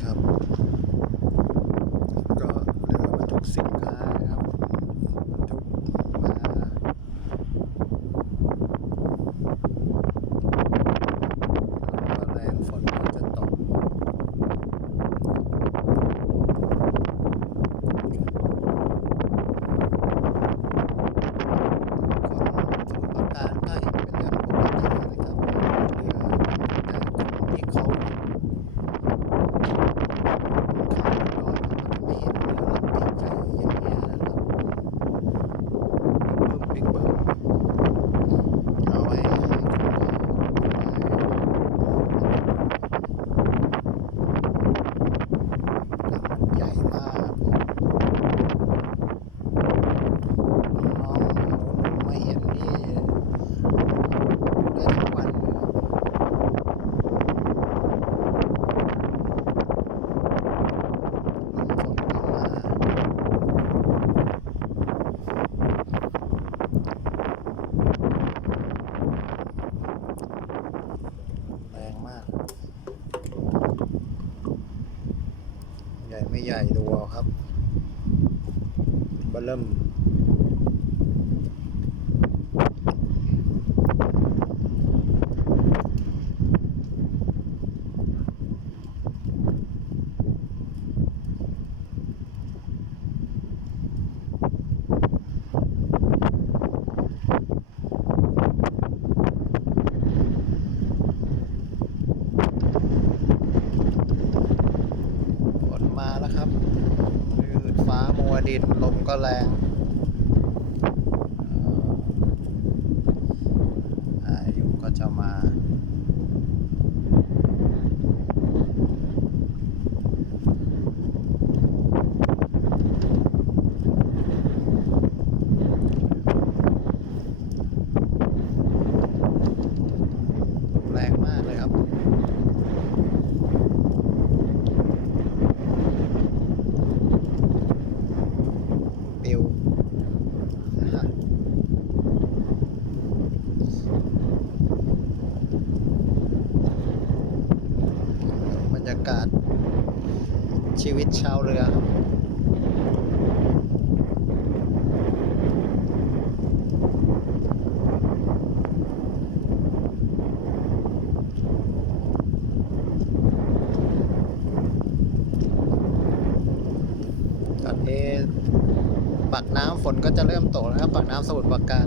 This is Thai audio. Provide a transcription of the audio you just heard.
ครับ ก็เรือบรรทุกสินค้า ใหญ่ไม่ใหญ่ดูเอาครับ บเริ่ม ม้ามัวดินลมก็แรงากาศ ชีวิตชาวเรือตอนนี้ปากน้ำฝนก็จะเริ่มตกแล้วครับปากน้ำสมุทรปราการ